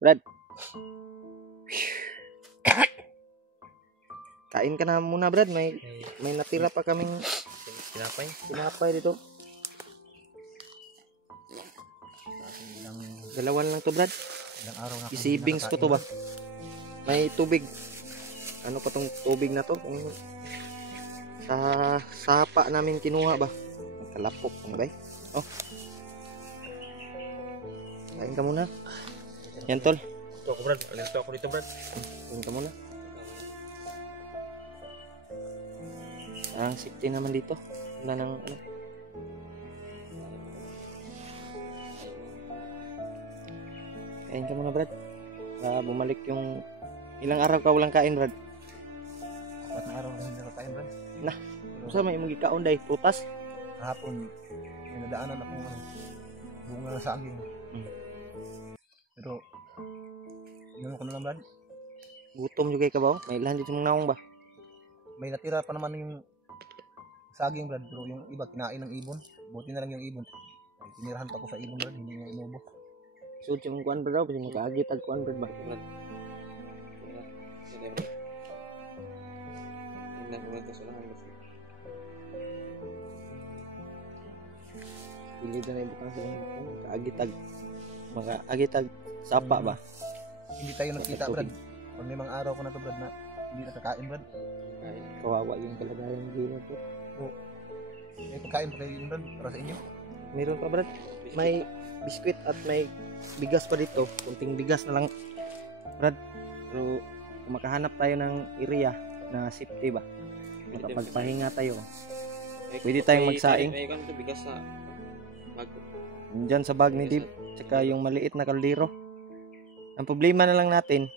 Brad. Kain ka na muna, Brad. May natira pa kaming tinapay dito. Dalawan lang to, Brad. Ilang araw na I-savings ko to ba? May tubig. Ano pa tong tubig na to? Sa sapa namin kinuha ba? Kalapok mo ba? Oh. Kain ka muna. Yan, tol. Ito ako, Brad. Alinto ako dito, Brad. Kain ka muna. Ang safety naman dito. Wala nang ano. Kain ka muna, Brad. Bumalik yung ilang araw ka walang kain, Brad. 4 na araw na hindi nakain, Brad. Nah, usa may magikaon day putas. Kahapon, may nadaanan akong bunga na saging. Pero, inom ko na lang, Brad. Gutom juga ka ba? May ilan dito mong naong ba? May natira pa naman yung saging, Brad. Pero yung iba, kinain ng ibon. Buti na lang yung ibon. Ay, tinirahan pa ko sa ibon, Brad. Hindi niya inubos. So, yung kuan, Brad, kasi makaagit ang kuan, Brad ba? Pilid na ibutang sa kaagitag. Makaagitag sapa ba? Hindi tayo nagkita, Brad. Pag may mga araw ko na to, Brad, na hindi nakakain, Brad. Kawawa yung kalagayan ng gila po. May pagkain pa kayo, Brad, para sa inyo. Meron pa, Brad. May biskwit at may bigas pa dito. Kunting bigas na lang, Brad. Pero kung makahanap tayo ng area na safety ba? Makapagpahinga tayo. Pwede tayong magsaing. May kanto bigas sa bag. Diyan sa bag ni Dib. Tsaka yung maliit na kaldero. Ang problema na lang natin,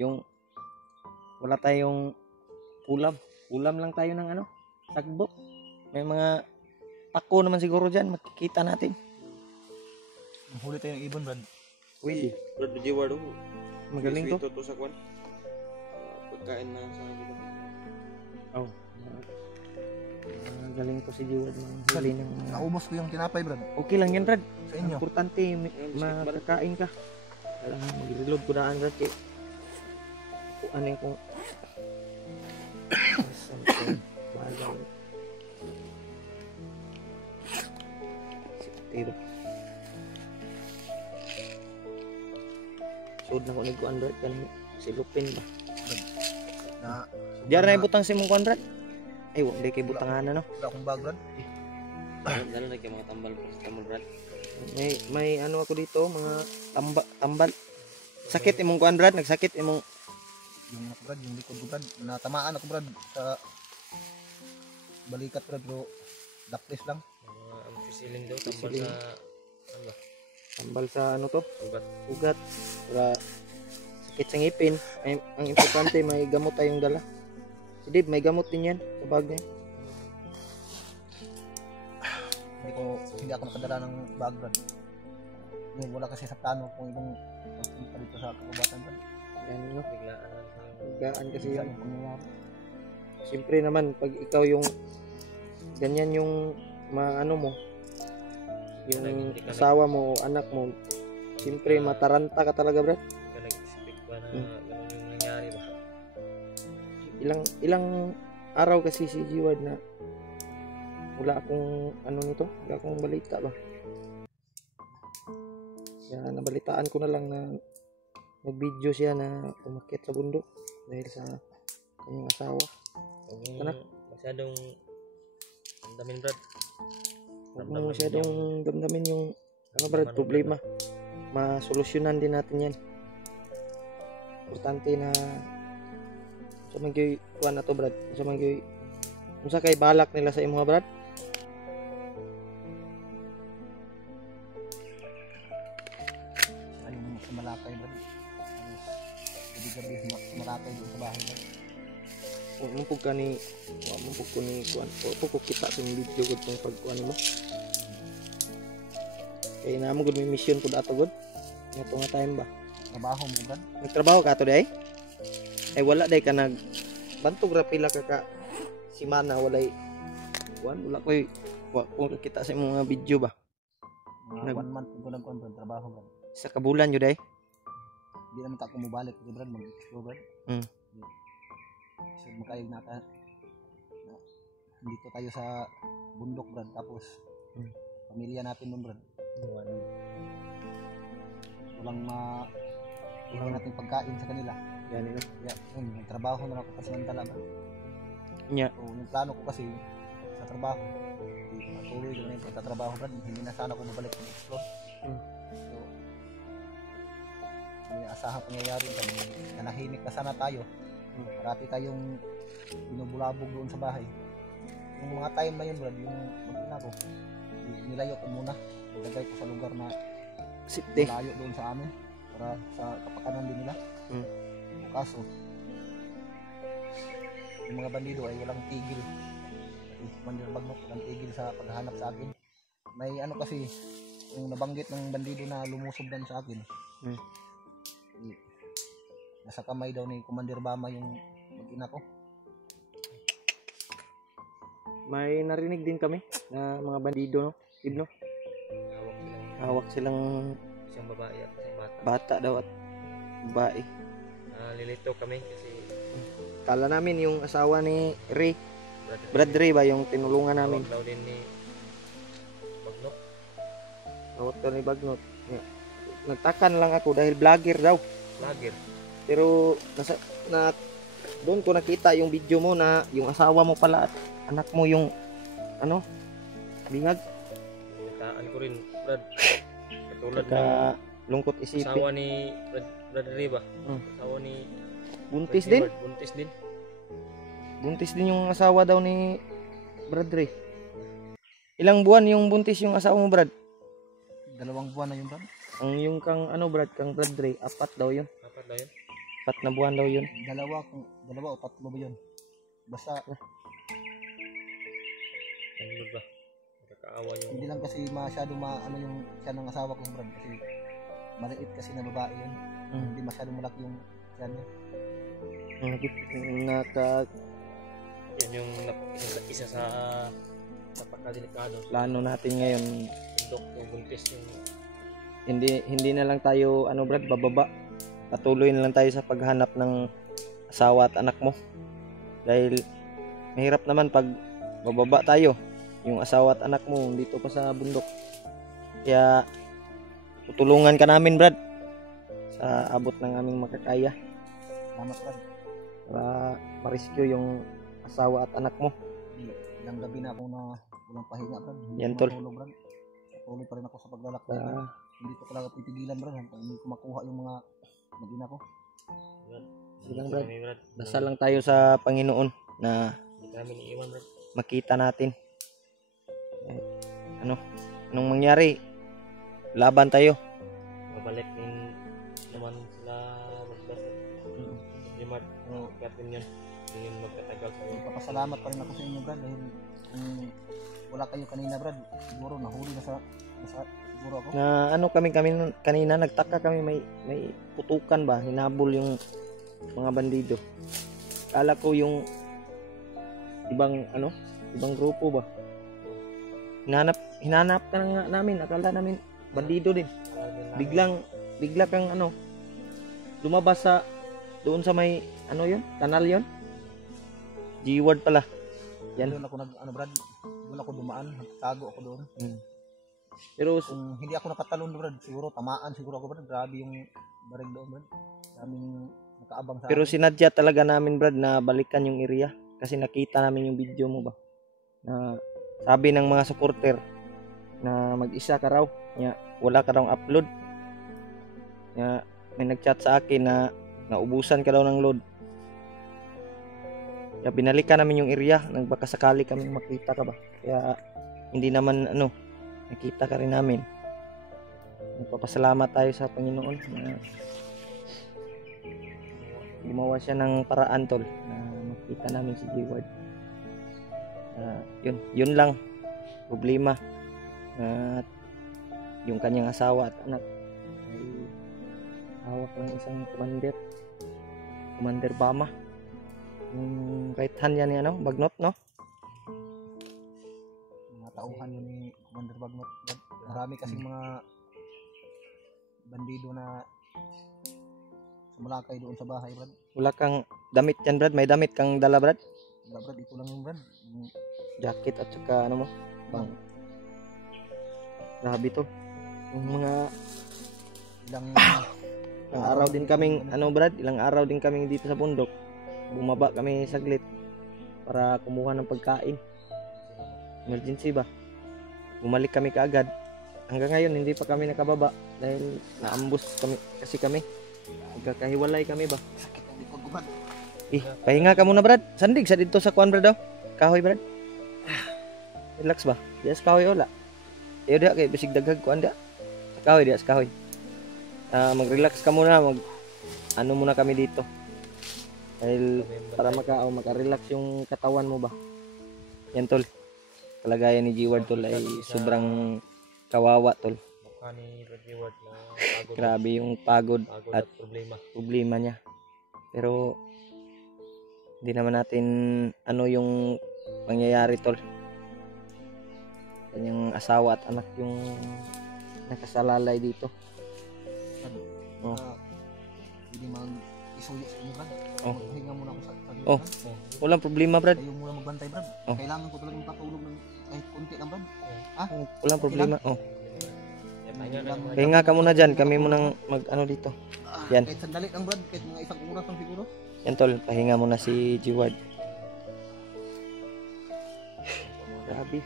yung wala tayong ulam. Ulam lang tayo ng ano, tagbo. May mga pako naman siguro dyan. Makikita natin. Huli tayo ng ibon, Brad. Pwede. Brad Jiwar do. Magaling to. Ito sa kwan. Pagkain na sa dito. Oh. Magaling to si Jiwad. Magaling ng Naubos ko yung tinapay, Brad. okay lang yan, Brad. Sa inyo. Importante, makakain ka. Alam, mag-reload ko daan, Brad. Kaya, ano yung kung bagal. Siptiro. Sud na ko nagkuhan, Brad. Kanang silupin ba? Na, Diyan na ibutang si mong kuhan, Brad. Ay, wala kay butangan na, no? wala akong bag, Brad. Dalo na kay mga tambal Brad. May ano ako dito, mga tambal. Sakit imong kuhan, Brad. Nagsakit imong Yung ako, Brad, yung likod ko, Brad. Natamaan ako, Brad, sa balikat, Brad. Pero, daklis lang. Ang fisiling daw tambal Fisiling. sa ano ba? tambal sa ano to, Ugat. ugat. Para sakit sa ngipin. Ang importante, may gamot tayong dala. Si Dave, may gamot din yan sa bag niya. Hindi ako nakadala ng bag, Brad. Yung wala kasi sa plano kung ibang pagpunta dito sa kagubatan, Brad. Yan, no? Biglaan lang sa Biglaan kasi Kasi yan. yung pangyayari. Siyempre naman, pag ikaw yung ganyan yung maano mo, yung Hindi ka asawa mo o anak mo, siyempre mataranta ka talaga, Brad. ka nag-expect ba na ganun yung nangyari ba? Ilang araw kasi si Jiwad na wala akong ano nito, wala akong balita ba. Kaya nabalitaan ko na lang na nag-video siya na umakyat sa bundok dahil sa kanyang asawa. Huwag Anak. mong masyadong andamin, Brad. Huwag mo masyadong damdamin yung ano, Brad, problema. Masolusyonan din natin yan. Importante na sa magyoy kuha na to, Brad. Sa magyoy kung sa kay balak nila sa imo, Brad. Ano yung sa Malakay, Brad. Gabi-gabi sa Malakay doon sa bahay, Brad. Mumpog ka ni mumpog ko ni kuan. Mumpog ko kita sa video gud tong pagkuan mo. Kay namo gud may mission pud ato gud. Nga nga time ba? Trabaho mo, Brad. Nagtrabaho ka to day? Ay wala day ka nag bantog ra pila ka simana walay wala koy kung kita sa mga video ba. Mga 1 month ko nagkuhan, Brad. Trabaho, Brad. Sa kabulan yo day? Di hindi naman ako mabalik kasi Brad, mag-explore Brad. Mm. So makayag na dito tayo sa bundok Brad, tapos pamilya natin nun Brad. Walang nating pagkain sa kanila. Yan ino. Kaya yun, nagtrabaho na ako pasamantala Brad. Nya. So yung plano ko kasi sa trabaho, patuloy na yung pagtatrabaho Brad, hindi na sana ako mabalik mag-explore. So may asahang pangyayari Brad, nanahimik na sana tayo. Marati tayong binubulabog doon sa bahay. Yung mga time na yun Brad, yung mag-ina ko, nilayo ko muna, ilagay ko sa lugar na Safety. malayo doon sa amin para sa kapakanan din nila. Kaso yung mga bandido ay walang tigil. Commander Bagnot walang tigil sa paghahanap sa akin. May ano kasi yung nabanggit ng bandido na lumusob dan sa akin. Nasa kamay daw ni Commander Bama yung mag-ina ko. May narinig din kami na mga bandido, no? Ibno. Hawak silang Isang babae at isang bata. bata daw at babae. Lilito kami kasi Kala namin yung asawa ni Ray, Brad Ray ba yung tinulungan namin. tawag daw din ni Bagnok. Hawak daw ni Bagnot. Yeah. Nagtakan lang ako dahil vlogger daw. Vlogger. Pero doon ko nakita yung video mo na yung asawa mo pala at anak mo yung ano, bingag. Nataan ko rin, Brad. Katulad ng Lungkot isipin. asawa ni Brad Riba. Hmm. Asawa ni Buntis Brad din. Hayward. Buntis din. Buntis din yung asawa daw ni Brad Ray. Ilang buwan yung buntis yung asawa mo, Brad? 2 buwan na yun Brad. Ang yung kang ano, Brad, kang Brad Ray, 4 daw yun. Apat daw yun. 4 na buwan daw yun. 2 o 3 ba yun? Basta Ano ba? Nakakaawa yung hindi lang kasi masyado ano yung siya ng asawa ko Brad, kasi maliit kasi na babae yun. Hindi masyado malaki yung siya niya. yun yung isa sa napakadelikado. Plano natin ngayon, Bundok yung buntis yung hindi na lang tayo ano, Brad, bababa. Patuloy na lang tayo sa paghanap ng asawa at anak mo. Dahil mahirap naman pag bababa tayo, yung asawa at anak mo dito pa sa bundok. Kaya tutulungan ka namin, Brad, sa abot ng aming makakaya Salamat Brad. para ma-rescue yung asawa at anak mo. Ilang gabi na akong na walang pahinga Brad. Hindi Yan, ako tol. matulog, Brad. Patuloy pa rin ako sa paglalakbay. Brad. Hindi ko talaga pipigilan Brad. Hindi ko makuha yung mga mag-ina ko. Silang, Brad. kami, Brad. Dasal lang tayo sa Panginoon na Hindi kami niiwan, Brad. makita natin. Anong mangyari? Laban tayo. Babalik din naman sila Brad. Hindi mat. Katin yun. Hindi yun magkatagal sa'yo. Nagpapasalamat pa rin ako sa inyo Brad, dahil kung wala kayo kanina Brad, siguro nahuli na sa siguro ako. Na ano kami kanina nagtaka kami, may putukan ba, hinabol yung mga bandido. Kala ko yung ibang grupo ba. Hinanap ka nga namin, akala namin bandido din. Bigla kang lumabas sa doon sa may yun, kanal yun. G-word pala. Yan. Doon ako Brad, doon ako dumaan, nagtago ako doon. Pero Kung hindi ako nakatalon Brad, siguro tamaan siguro ako Brad. Grabe yung baril doon Brad. Daming nakaabang sa Pero akin. sinadya talaga namin, Brad, na balikan yung area kasi nakita namin yung video mo ba na sabi ng mga supporter na mag-isa ka raw, wala ka raw upload. May nagchat sa akin na naubusan ka daw ng load. Kaya binalikan namin yung area, nagbaka sakali kami makita ka ba. Kaya hindi naman nakita ka rin namin. Nagpapasalamat tayo sa Panginoon na gumawa siya ng paraan, tol, na makita namin si G-Word. Yun lang problema, at yung kanyang asawa at anak ay hawak ng isang Commander Bama, yung right hand yan ni Bagnot, no? Mga tauhan yun ni Commander Bagnot Brad. Marami kasing mga bandido na Malakay doon sa bahay, Brad. Wala kang damit yan, Brad? May damit kang dala, Brad? Wala, Brad, ito lang yung Brad. Yung Jacket at saka ano mo? Bang. Grabe to. Yung mga ilang ilang araw din kaming ano, Brad, ilang araw din kaming dito sa bundok. Bumaba kami saglit para kumuha ng pagkain. Emergency ba? Bumalik kami kaagad. Hanggang ngayon hindi pa kami nakababa dahil naambus kami. Magkakahiwalay kami ba? sakit ang likod ko, Brad. Pahinga ka muna, Brad. Sandig sa dito sa kuan, Brad daw. Kahoy, Brad. Relax ba? Diya sa kahoy wala. Iyo dia kay bisig daghag kuan dia. Sa kahoy dia, sa kahoy. Mag-relax ka muna, ano muna kami dito. Dahil para maka-relax yung katawan mo ba. Yan tol. Kalagayan ni G-Ward tol ay sobrang kawawa tol. Mukha ni G-Ward na pagod. Grabe yung pagod Pagod at at problema niya. Pero hindi naman natin ano yung pangyayari tol. Kanyang asawa at anak yung nakasalalay dito. Oh. Hindi man isuyo sa inyo, Brad. Oh. Magpahinga muna ako sa dito, Oh. Brad. Walang problema, Brad. Kayo muna magbantay, Brad. Oh. Kailangan ko talagang patulog ng kahit konti lang, Brad. Walang problema. Oh. Ilang- Pahinga ka muna dyan. Kami munang mag ano dito. Yan. Kahit sandali lang, Brad. Kahit mga isang oras lang siguro. Yan tol. Pahinga muna si G-Ward. Grabe.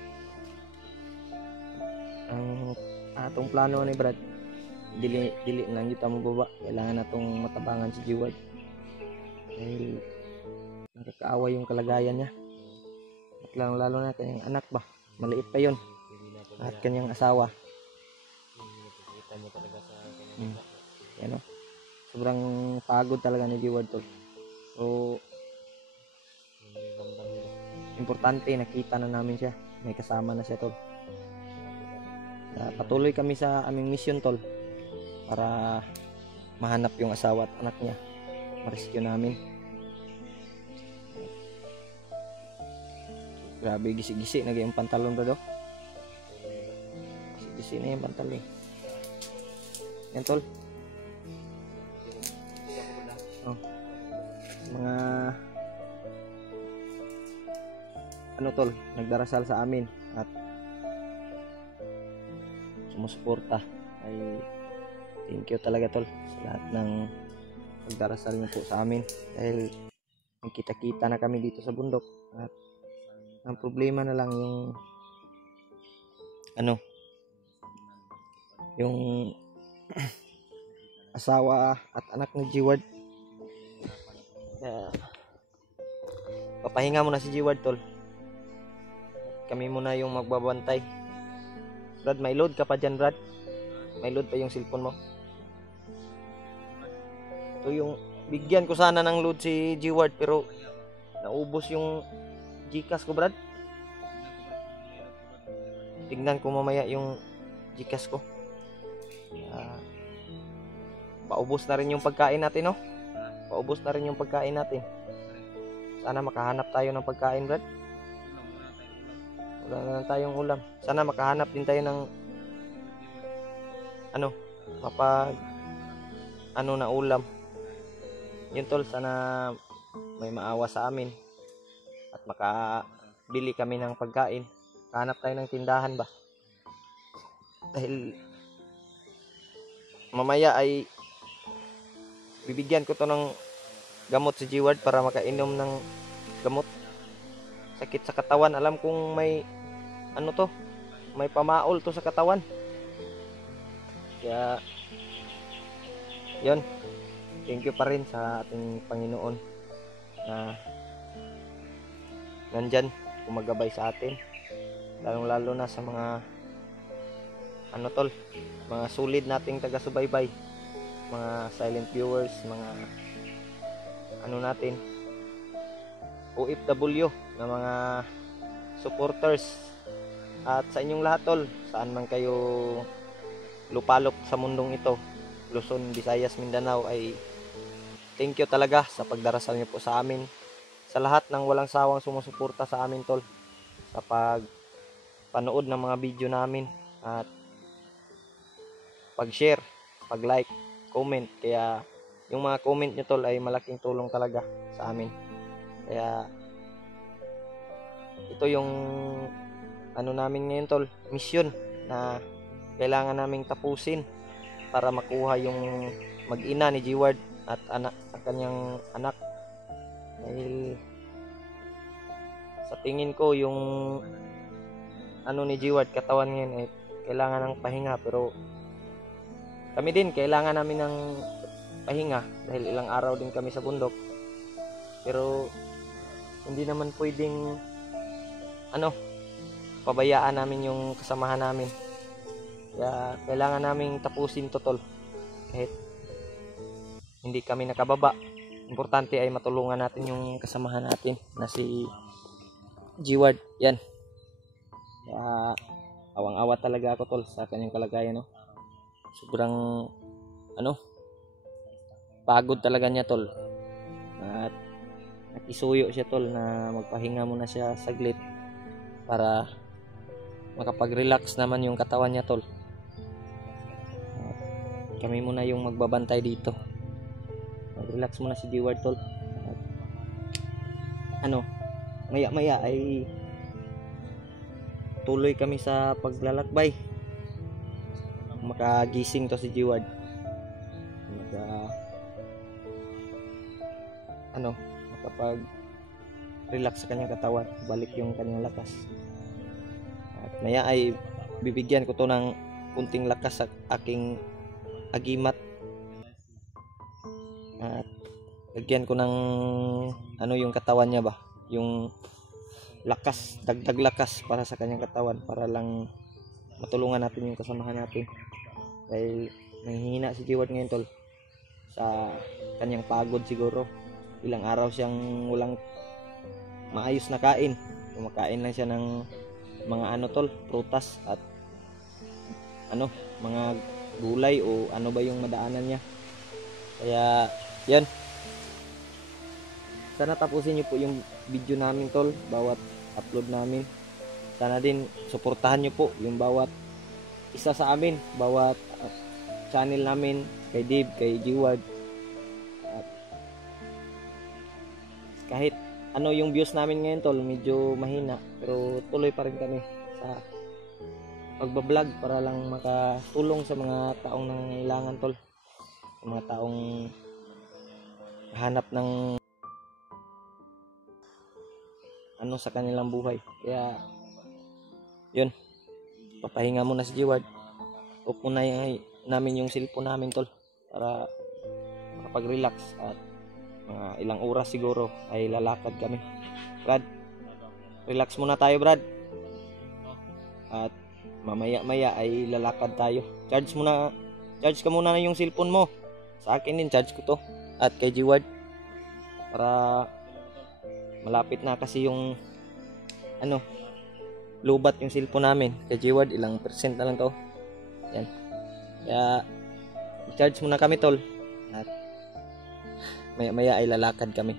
Ang atong plano ni Brad. Dili nang kita mababa. Kailangan natong matabangan si G-Ward. Dahil nakakaawa yung kalagayan niya. At lalo na kanyang anak ba. Maliit pa yun. At kanyang asawa. Kita mo talaga sa Hmm. Yan o. Sobrang pagod talaga ni G-Ward tol. So, ramdam niya. importante nakita na namin siya. May kasama na siya tol. Patuloy kami sa aming mission tol. Para mahanap yung asawa at anak niya. Ma-rescue namin. Grabe, gisi-gisi na yung pantalon bro. Gisi-gisi na yung pantalon. Yan tol. Oh. Mga ano tol, nagdarasal sa amin at sumusuporta. Ay thank you talaga tol sa lahat ng pagdarasal niyo po sa amin dahil kita-kita na kami dito sa bundok at ang problema na lang yung ano yung asawa at anak ni G-Ward. Papahinga muna si G-Ward tol. Kami muna yung magbabantay. Brad, may load ka pa dyan, Brad? May load pa yung cellphone mo? Ito yung bigyan ko sana ng load si G-Ward pero naubos yung Gcash ko, Brad. Tignan ko mamaya yung Gcash ko. Paubos na rin yung pagkain natin, no? Paubos na rin yung pagkain natin. Sana makahanap tayo ng pagkain, Brad. Wala na lang tayong ulam. Sana makahanap din tayo ng na ulam. Yun tol, sana may maawa sa amin at makabili kami ng pagkain. Hanap tayo ng tindahan ba? Dahil mamaya ay bibigyan ko to ng gamot si G-Ward para makainom ng gamot. Sakit sa katawan, alam kong may may pamaol to sa katawan. Kaya yun, thank you pa rin sa ating Panginoon na nandyan gumagabay sa atin, lalong lalo na sa mga mga solid nating taga-subaybay, mga silent viewers, mga natin OFW na mga supporters, at sa inyong lahat tol, saan man kayo lupalop sa mundong ito, Luzon, Visayas, Mindanao, ay thank you talaga sa pagdarasal niyo po sa amin, sa lahat ng walang sawang sumusuporta sa amin tol, sa panood ng mga video namin at pag-share, pag-like, comment. Kaya yung mga comment nyo tol ay malaking tulong talaga sa amin. Kaya ito yung ano namin ngayon tol, mission na kailangan naming tapusin para makuha yung mag-ina ni G-Ward at anak, ang kanyang anak. Dahil sa tingin ko yung ano ni G-Ward katawan ngayon ay kailangan ng pahinga, pero kami din kailangan namin ng pahinga dahil ilang araw din kami sa bundok. Pero hindi naman pwedeng pabayaan namin yung kasamahan namin. Kaya kailangan naming tapusin to tol. Kahit hindi kami nakababa, importante ay matulungan natin yung kasamahan natin na si G-Ward. Yan. Kaya awang-awa talaga ako tol sa kanyang kalagayan, no. Sobrang pagod talaga niya tol. At nakisuyo siya tol na magpahinga muna siya saglit para makapag-relax naman yung katawan niya tol. At kami muna yung magbabantay dito. Mag-relax muna si G-Ward tol. At maya-maya ay tuloy kami sa paglalakbay. Makagising to si G-Ward. Makapag-relax sa kanyang katawan, balik yung kanyang lakas. At maya ay bibigyan ko to ng kunting lakas sa aking agimat. At lagyan ko ng yung katawan niya ba, yung lakas, dagdag lakas para sa kanyang katawan, para lang matulungan natin yung kasamahan natin. Dahil nanghihina si G-Ward ngayon tol sa kanyang pagod siguro. Ilang araw siyang walang maayos na kain. Kumakain lang siya ng mga tol, prutas at mga gulay o ano ba yung madaanan niya. Kaya yan, sana tapusin niyo po yung video namin tol, bawat upload namin. Sana din suportahan niyo po yung bawat isa sa amin, bawat channel namin, kay Dave, kay G-Ward. At kahit yung views namin ngayon tol, medyo mahina, pero tuloy pa rin kami sa pagbablog para lang makatulong sa mga taong nangangailangan tol, sa mga taong hanap ng sa kanilang buhay. Kaya yun, papahinga muna si G-Ward. Off muna namin yung cellphone namin tol para makapag-relax. At mga ilang oras siguro ay lalakad kami. Brad, relax muna tayo Brad. At mamaya-maya ay lalakad tayo. Charge ka muna yung cellphone mo. Sa akin din, charge ko to. At kay G-Ward, para malapit na kasi yung lubat yung cellphone namin. Kay G-Ward, ilang percent na lang to. Yan. Kaya i-charge muna kami tol. At maya-maya ay lalakad kami.